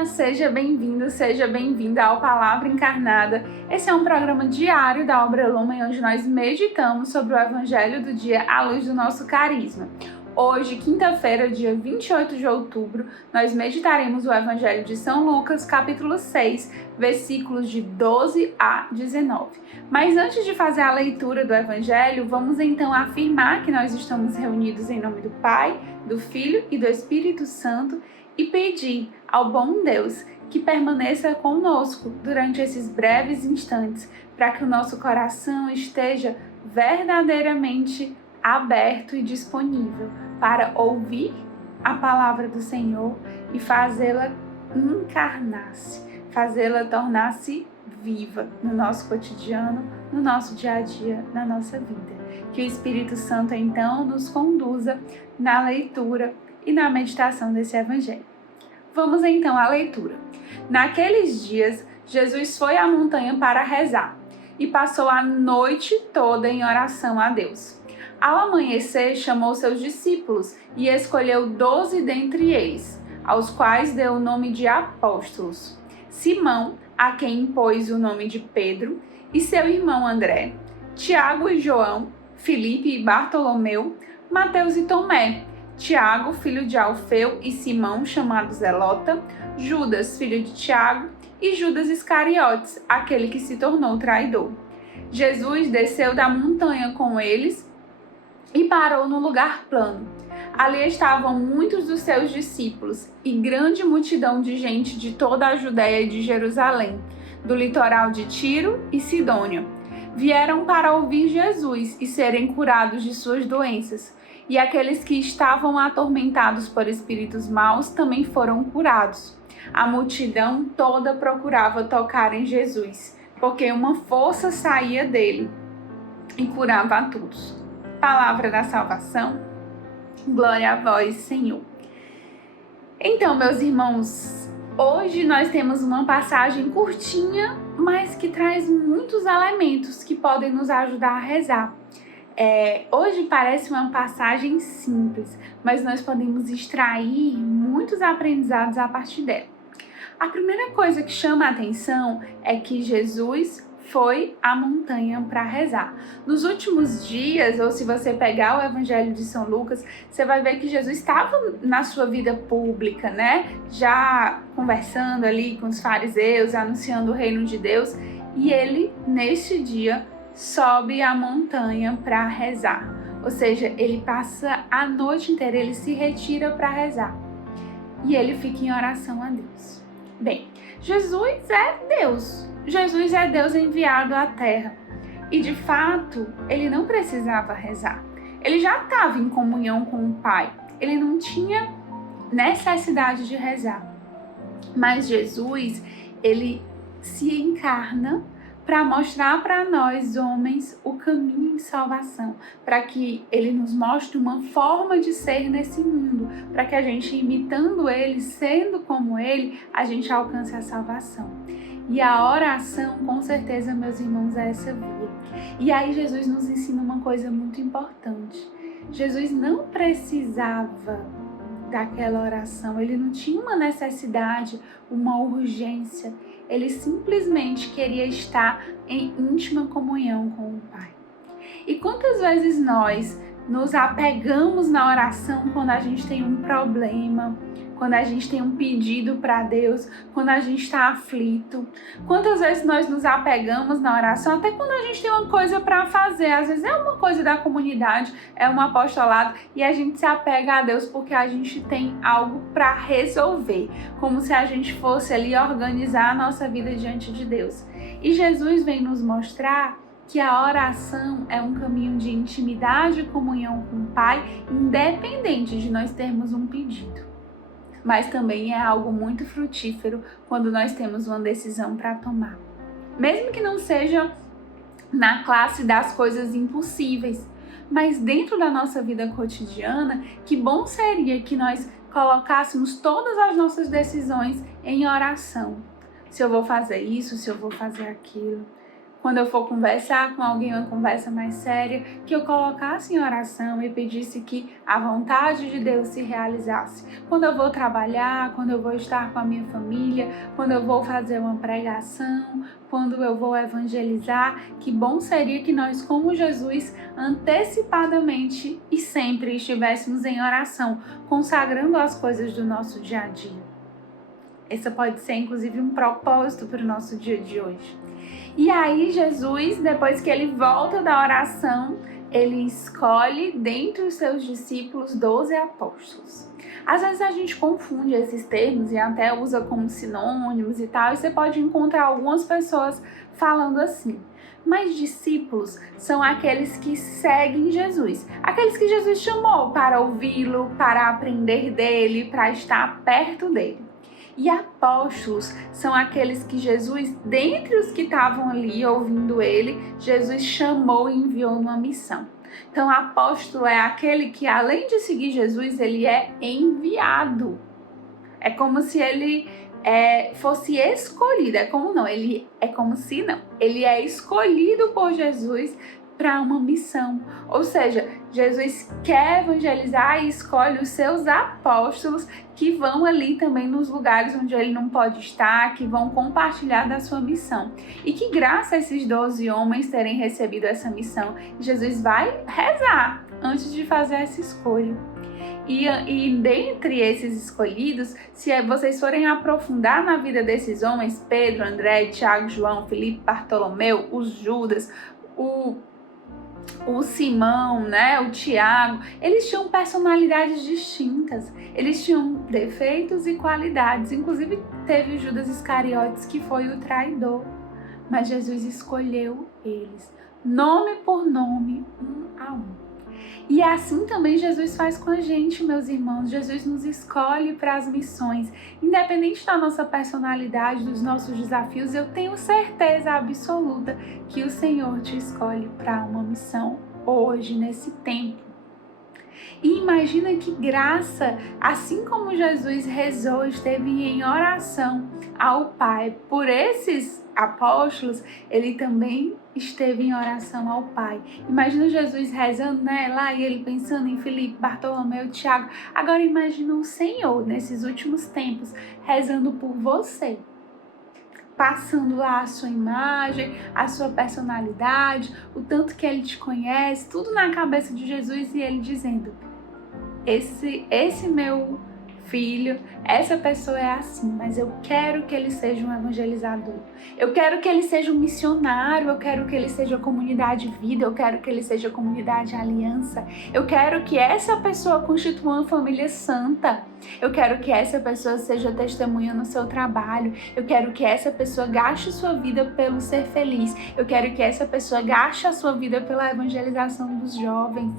Olá, seja bem-vindo, seja bem-vinda ao Palavra Encarnada. Esse é um programa diário da Obra Lumen, onde nós meditamos sobre o Evangelho do dia à luz do nosso carisma. Hoje, quinta-feira, dia 28 de outubro, nós meditaremos o Evangelho de São Lucas, capítulo 6, versículos de 12 a 19. Mas antes de fazer a leitura do Evangelho, vamos então afirmar que nós estamos reunidos em nome do Pai, do Filho e do Espírito Santo e pedir ao bom Deus que permaneça conosco durante esses breves instantes, para que o nosso coração esteja verdadeiramente aberto e disponível para ouvir a palavra do Senhor e fazê-la encarnar-se, fazê-la tornar-se viva no nosso cotidiano, no nosso dia a dia, na nossa vida. Que o Espírito Santo então nos conduza na leitura e na meditação desse Evangelho. Vamos então à leitura. Naqueles dias, Jesus foi à montanha para rezar e passou a noite toda em oração a Deus. Ao amanhecer, chamou seus discípulos e escolheu 12 dentre eles, aos quais deu o nome de apóstolos: Simão, a quem impôs o nome de Pedro, e seu irmão André, Tiago e João, Filipe e Bartolomeu, Mateus e Tomé, Tiago, filho de Alfeu, e Simão, chamado Zelota, Judas, filho de Tiago, e Judas Iscariotes, aquele que se tornou traidor. Jesus desceu da montanha com eles e parou num lugar plano. Ali estavam muitos dos seus discípulos e grande multidão de gente de toda a Judéia e de Jerusalém, do litoral de Tiro e Sidônia. Vieram para ouvir Jesus e serem curados de suas doenças. E aqueles que estavam atormentados por espíritos maus também foram curados. A multidão toda procurava tocar em Jesus, porque uma força saía dele e curava a todos. Palavra da salvação, glória a vós, Senhor. Então, meus irmãos, hoje nós temos uma passagem curtinha, mas que traz muitos elementos que podem nos ajudar a rezar. Hoje parece uma passagem simples, mas nós podemos extrair muitos aprendizados a partir dela. A primeira coisa que chama a atenção é que Jesus foi à montanha para rezar. Nos últimos dias, ou se você pegar o Evangelho de São Lucas, você vai ver que Jesus estava na sua vida pública, né? Já conversando ali com os fariseus, anunciando o reino de Deus. E ele, neste dia, sobe a montanha para rezar. Ou seja, ele passa a noite inteira, ele se retira para rezar. E ele fica em oração a Deus. Bem, Jesus é Deus. Jesus é Deus enviado à Terra. E de fato, ele não precisava rezar. Ele já estava em comunhão com o Pai. Ele não tinha necessidade de rezar. Mas Jesus, ele se encarna para mostrar para nós, homens, o caminho de salvação, para que ele nos mostre uma forma de ser nesse mundo, para que a gente, imitando ele, sendo como ele, a gente alcance a salvação. E a oração, com certeza, meus irmãos, é essa via. E aí Jesus nos ensina uma coisa muito importante. Jesus não precisava daquela oração, ele não tinha uma necessidade, uma urgência. Ele simplesmente queria estar em íntima comunhão com o Pai. E quantas vezes nós nos apegamos na oração quando a gente tem um problema, quando a gente tem um pedido para Deus, quando a gente está aflito? Quantas vezes nós nos apegamos na oração, até quando a gente tem uma coisa para fazer? Às vezes é uma coisa da comunidade, é um apostolado, e a gente se apega a Deus porque a gente tem algo para resolver, como se a gente fosse ali organizar a nossa vida diante de Deus. E Jesus vem nos mostrar que a oração é um caminho de intimidade e comunhão com o Pai, independente de nós termos um pedido. Mas também é algo muito frutífero quando nós temos uma decisão para tomar. Mesmo que não seja na classe das coisas impossíveis, mas dentro da nossa vida cotidiana, que bom seria que nós colocássemos todas as nossas decisões em oração. Se eu vou fazer isso, se eu vou fazer aquilo. quando eu for conversar com alguém, uma conversa mais séria, que eu colocasse em oração e pedisse que a vontade de Deus se realizasse. Quando eu vou trabalhar, quando eu vou estar com a minha família, quando eu vou fazer uma pregação, quando eu vou evangelizar, que bom seria que nós, como Jesus, antecipadamente e sempre estivéssemos em oração, consagrando as coisas do nosso dia a dia. Esse pode ser, inclusive, um propósito para o nosso dia de hoje. E aí Jesus, depois que ele volta da oração, ele escolhe dentre os seus discípulos 12 apóstolos. Às vezes a gente confunde esses termos e até usa como sinônimos e tal, e você pode encontrar algumas pessoas falando assim. Mas discípulos são aqueles que seguem Jesus, aqueles que Jesus chamou para ouvi-lo, para aprender dele, para estar perto dele. E apóstolos são aqueles que Jesus, dentre os que estavam ali ouvindo ele, Jesus chamou e enviou numa missão. Então, apóstolo é aquele que, além de seguir Jesus, ele é enviado. É como se ele fosse escolhido. Ele é escolhido por Jesus para uma missão. Ou seja, Jesus quer evangelizar e escolhe os seus apóstolos que vão ali também nos lugares onde ele não pode estar, que vão compartilhar da sua missão. E que graça a esses 12 homens terem recebido essa missão. Jesus vai rezar antes de fazer essa escolha. E dentre esses escolhidos, se vocês forem aprofundar na vida desses homens, Pedro, André, Tiago, João, Filipe, Bartolomeu, os Judas, o Simão, né, o Tiago, eles tinham personalidades distintas, eles tinham defeitos e qualidades, inclusive teve o Judas Iscariotes que foi o traidor, mas Jesus escolheu eles, nome por nome, um a um. E assim também Jesus faz com a gente, meus irmãos. Jesus nos escolhe para as missões. Independente da nossa personalidade, dos nossos desafios, eu tenho certeza absoluta que o Senhor te escolhe para uma missão hoje, nesse tempo. E imagina que graça, assim como Jesus rezou, esteve em oração ao Pai por esses apóstolos, ele também esteve em oração ao Pai. Imagina Jesus rezando, né, lá e ele pensando em Filipe, Bartolomeu, Tiago. Agora imagina o Senhor nesses últimos tempos rezando por você, passando lá a sua imagem, a sua personalidade, o tanto que ele te conhece, tudo na cabeça de Jesus e ele dizendo: esse meu filho, essa pessoa é assim, mas eu quero que ele seja um evangelizador. Eu quero que ele seja um missionário, eu quero que ele seja comunidade vida, eu quero que ele seja comunidade aliança. Eu quero que essa pessoa constitua uma família santa. Eu quero que essa pessoa seja testemunha no seu trabalho. Eu quero que essa pessoa gaste sua vida pelo ser feliz. Eu quero que essa pessoa gaste a sua vida pela evangelização dos jovens,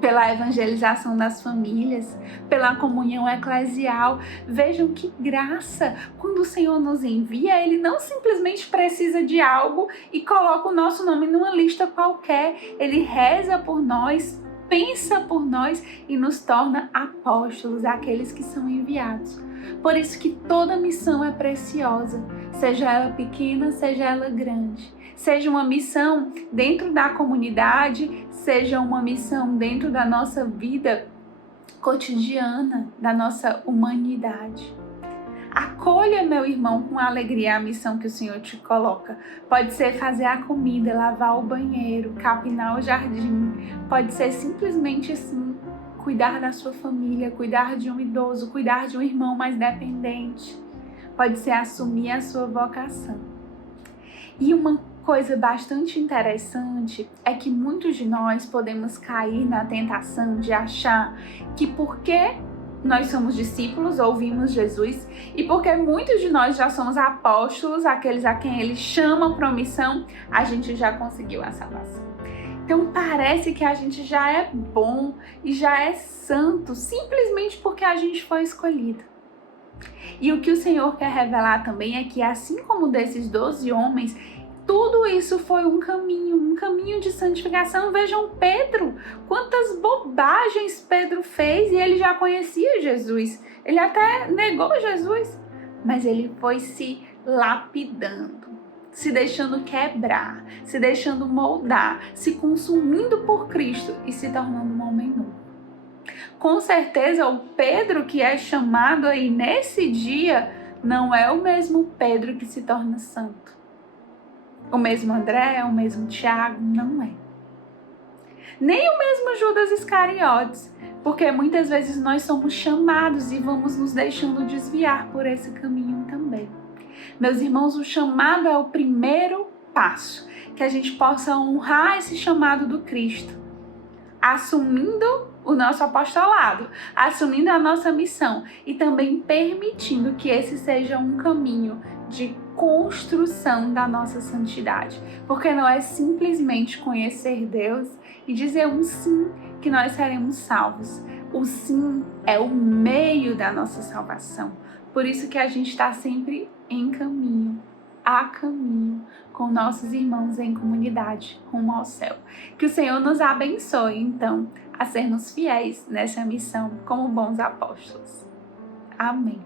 pela evangelização das famílias, pela comunhão eclesial. Vejam que graça! Quando o Senhor nos envia, Ele não simplesmente precisa de algo e coloca o nosso nome numa lista qualquer. Ele reza por nós, pensa por nós e nos torna apóstolos, aqueles que são enviados. Por isso que toda missão é preciosa, seja ela pequena, seja ela grande. Seja uma missão dentro da comunidade, seja uma missão dentro da nossa vida cotidiana, da nossa humanidade. Acolha, meu irmão, com alegria a missão que o Senhor te coloca. Pode ser fazer a comida, lavar o banheiro, capinar o jardim. Pode ser simplesmente assim, cuidar da sua família, cuidar de um idoso, cuidar de um irmão mais dependente. Pode ser assumir a sua vocação. E uma coisa bastante interessante é que muitos de nós podemos cair na tentação de achar que porque nós somos discípulos, ouvimos Jesus, e porque muitos de nós já somos apóstolos, aqueles a quem ele chama para uma missão, a gente já conseguiu a salvação. Então parece que a gente já é bom e já é santo, simplesmente porque a gente foi escolhido. E o que o Senhor quer revelar também é que, assim como desses 12 homens, tudo isso foi um caminho de santificação. Vejam Pedro, quantas bobagens Pedro fez e ele já conhecia Jesus. Ele até negou Jesus, mas ele foi se lapidando. se deixando quebrar, se deixando moldar, se consumindo por Cristo e se tornando um homem novo. Com certeza, o Pedro que é chamado aí nesse dia não é o mesmo Pedro que se torna santo. O mesmo André, o mesmo Tiago, não é. Nem o mesmo Judas Iscariotes, porque muitas vezes nós somos chamados e vamos nos deixando desviar por esse caminho também. Meus irmãos, o chamado é o primeiro passo, que a gente possa honrar esse chamado do Cristo, assumindo o nosso apostolado, assumindo a nossa missão e também permitindo que esse seja um caminho de construção da nossa santidade, porque não é simplesmente conhecer Deus e dizer um sim que nós seremos salvos. O sim é o meio da nossa salvação. Por isso que a gente está sempre em caminho, a caminho, com nossos irmãos em comunidade, rumo ao céu. Que o Senhor nos abençoe, então, a sermos fiéis nessa missão como bons apóstolos. Amém.